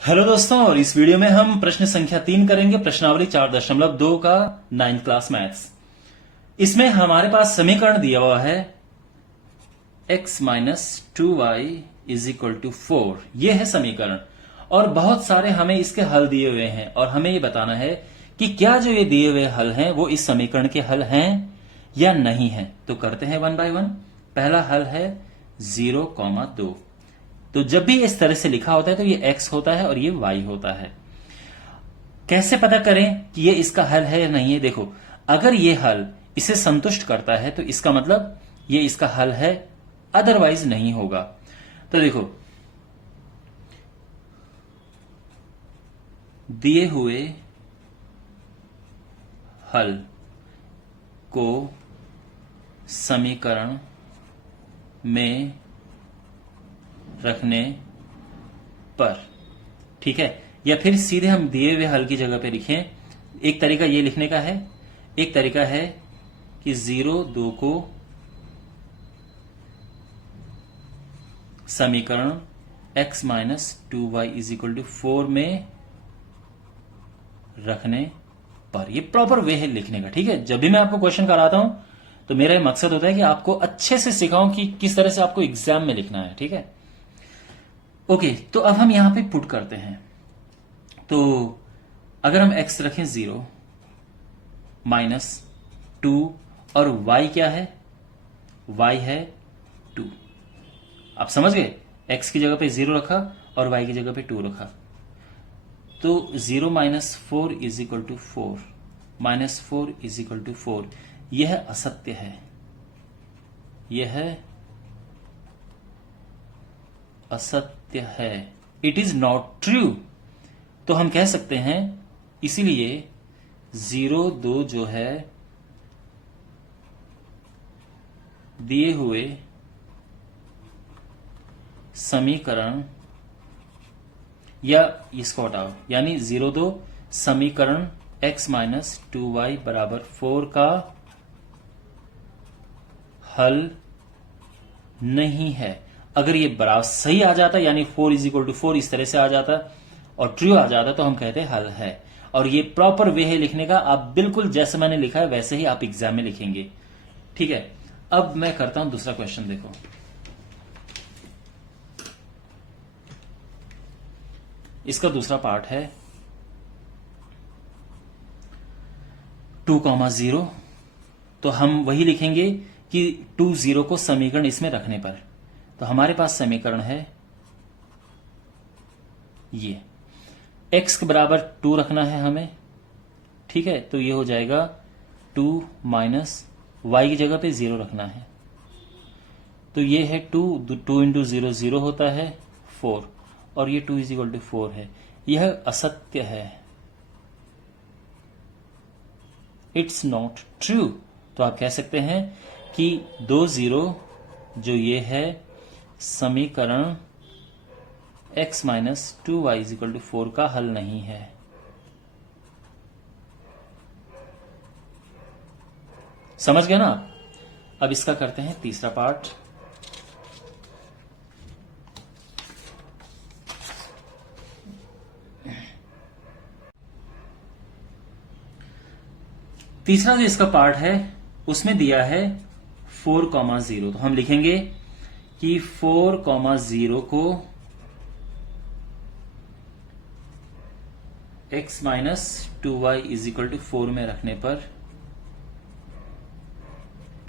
Hello दोस्तों, और इस वीडियो में हम प्रश्न संख्या 3 करेंगे। प्रश्नावली 4.2 का 9th क्लास मैथ्स। इसमें हमारे पास समीकरण दिया हुआ है x minus 2y is equal to 4। यह है समीकरण, और बहुत सारे हमें इसके हल दिए हुए हैं, और हमें यह बताना है कि क्या जो ये दिए हुए हल हैं वो इस समीकरण के हल हैं या नहीं है। तो करते हैं वन बाय वन। पहला हल है 0,2। तो जब भी इस तरह से लिखा होता है तो ये x होता है और ये y होता है। कैसे पता करें कि ये इसका हल है या नहीं है? देखो, अगर ये हल इसे संतुष्ट करता है तो इसका मतलब ये इसका हल है, अदरवाइज नहीं होगा। तो देखो, दिए हुए हल को समीकरण में रखने पर, ठीक है, या फिर सीधे हम दिए हुए हल की जगह पे लिखें। एक तरीका ये लिखने का है, एक तरीका है कि 0,2 को समीकरण x minus 2y is equal to 4 में रखने पर। ये प्रॉपर वे है लिखने का, ठीक है। जब भी मैं आपको क्वेश्चन कराता हूं तो मेरा ये मकसद होता है कि आपको अच्छे से सिखाऊं कि किस तरह से आपको एग्जाम में लिखना है, ठीक है। ओके, तो अब हम यहां पे पुट करते हैं। तो अगर हम x रखें 0 माइनस 2, और y क्या है? y है 2। आप समझ गए? x की जगह पे 0 रखा और y की जगह पे 2 रखा। तो 0 minus 4 is equal to 4, minus 4 is equal to 4। यह असत्य है, यह असत्य है। It is not true. तो हम कह सकते हैं, इसीलिए 0,2 जो है दिए हुए समीकरण, या इसको हटाओ, यानी 0,2 समीकरण x माइनस 2y बराबर 4 का हल नहीं है। अगर ये बराबर सही आ जाता, यानी 4 इज इक्वल टू 4 इस तरह से आ जाता और ट्रू आ जाता, तो हम कहते हैं हल है। और ये प्रॉपर वे है लिखने का। आप बिल्कुल जैसे मैंने लिखा है वैसे ही आप एग्जाम में लिखेंगे, ठीक है। अब मैं करता हूं दूसरा क्वेश्चन। देखो, इसका दूसरा पार्ट है 2,0। तो हम वही लिखेंगे कि 2,0 को समीकरण इसमें रखने पर। तो हमारे पास समीकरण है ये, x के बराबर 2 रखना है हमें, ठीक है। तो ये हो जाएगा 2 माइनस y की जगह पे 0 रखना है। तो ये है 2 इंटू 0 0 होता है 4, और ये 2 इज इक्वल टू 4 है। यह असत्य है, इट्स नॉट ट्रू। तो आप कह सकते हैं कि 2 0 जो ये है समीकरण x minus 2y is equal to 4 का हल नहीं है। समझ गए ना आप? अब इसका करते हैं तीसरा पार्ट। तीसरा जो इसका पार्ट है उसमें दिया है 4,0। तो हम लिखेंगे कि 4,0 को x minus 2y is equal to 4 में रखने पर,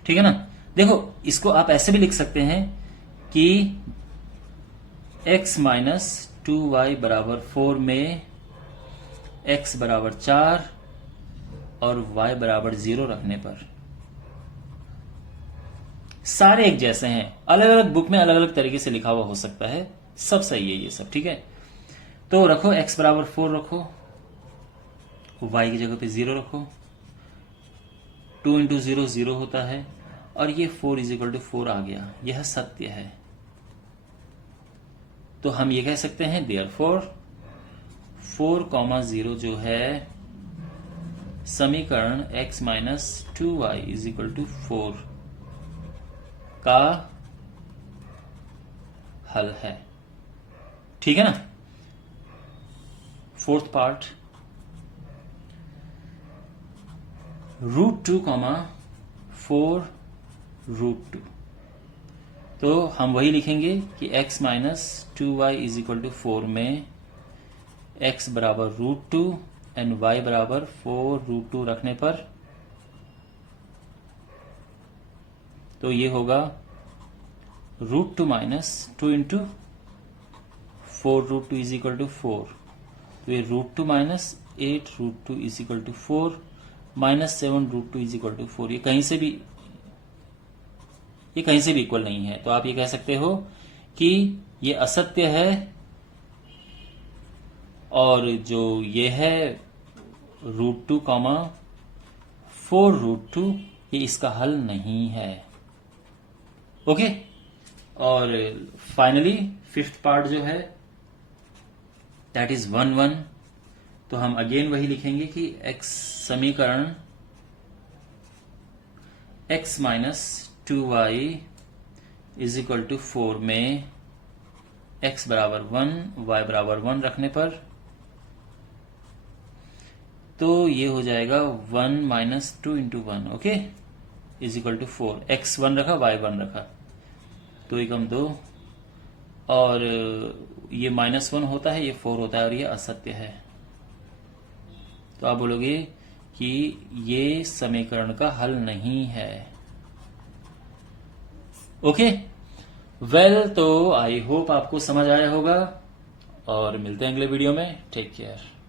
ठीक है ना। देखो, इसको आप ऐसे भी लिख सकते हैं कि x माइनस 2y बराबर 4 में x बराबर 4 और y बराबर 0 रखने पर। सारे एक जैसे हैं, अलग अलग बुक में अलग अलग तरीके से लिखा हुआ हो सकता है, सब सही है ये सब, ठीक है। तो रखो x बराबर 4 रखो, y की जगह पे 0 रखो, 2 इंटू 0 0 होता है, और ये 4 इज इक्वल टू 4 आ गया। यह सत्य है। तो हम ये कह सकते हैं देयरफॉर 4,0 जो है समीकरण x minus 2y is equal to 4 का हल है, ठीक है ना। Fourth part √2 comma 4 √2। तो हम वही लिखेंगे कि x minus 2y is equal to 4 में x बराबर √2 एंड y बराबर 4 √2 रखने पर तो ये होगा √2 minus 2 into 4 √2 is equal to 4। तो ये √2 minus 8 √2 is equal to 4 minus 7 √2 is equal to 4। ये कहीं से भी इक्वल नहीं है, तो आप ये कह सकते हो कि ये असत्य है और जो ये है √2 कॉमा 4 √2 ये इसका हल नहीं है। ओके और फाइनली फिफ्थ पार्ट जो है दैट इज 1 1। तो हम अगेन वही लिखेंगे कि x समीकरण x minus 2y is equal to 4 में x बराबर 1 y बराबर 1 रखने पर तो ये हो जाएगा 1 minus 2 into 1 okay is equal to 4। x 1 रखा y 1 रखा, 2 एकम 2 और ये -1 होता है, ये 4 होता है और ये असत्य है। तो आप बोलोगे कि ये समीकरण का हल नहीं है। ओके वेल, तो आई होप आपको समझ आया होगा और मिलते हैं अगले वीडियो में। Take care.